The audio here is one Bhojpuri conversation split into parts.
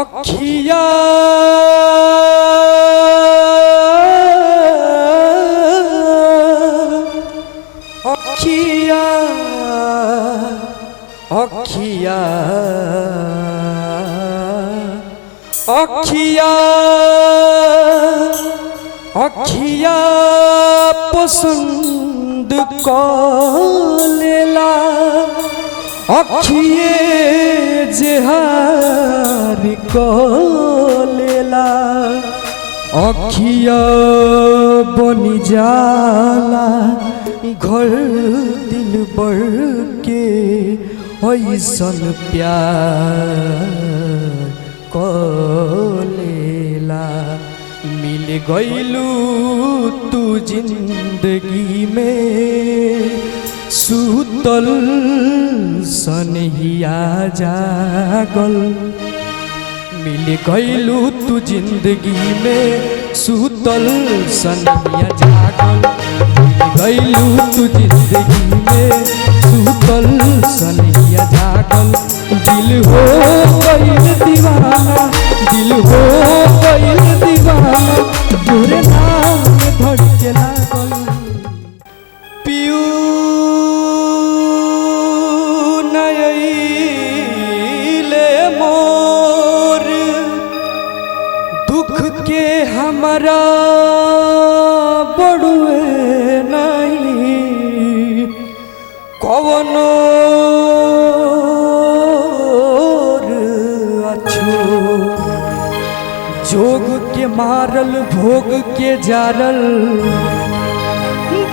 अखिया अखिया अखिया अखिया अखिया पसंद कलेला अखिए जेहार कलेला अखिया बनी जाला घर दिल बर के ऐसन प्यार कलेला मिल गइलू तू जिंदगी में सुतल सनहिया जागल मिल गइलू तू जिंदगी में सुतल सनहिया जागल मिल गइलू तू जिंदगी में सुतल सनहिया जागल दिल हो गइल दीवाना दिल हो गइल दीवाना तोरे नाम धड़के लागल पियू नयले मोर दुख के हमारा बड़ुए नहीं कवनो जोग के मारल भोग के जारल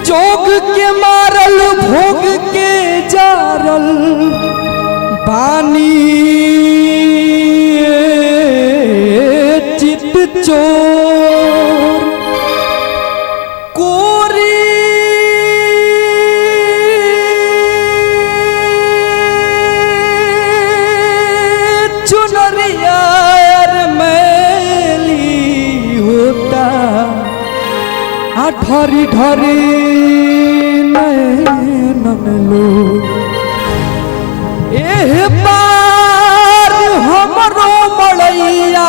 जोग के मारल भोग के जारल बानी चित चोर कोरी चुनरिया ढरी ढरी नैनन लो एह पार हमरो मड़ैया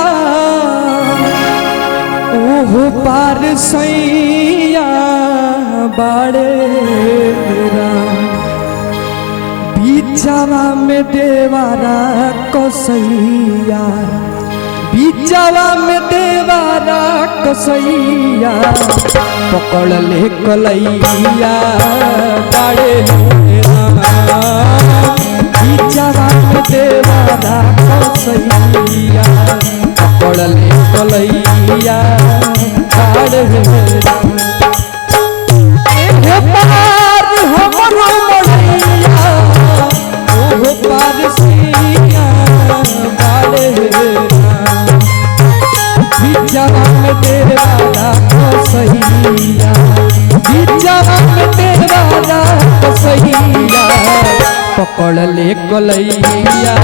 ओह पार सैया बाड़े बीचवा में देवारा कसैया बीचवा में देवारा कसैया पकड़ ले कलैया बाड़े बीचवा में देवारा कसैया पकड़ ले कलैया बाड़े पार हमरो मड़ैया ओह पार सैया बाड़े बीचवा में देवारा कसैया बीचवा में देवारा कसैया पकड़ ले कलैया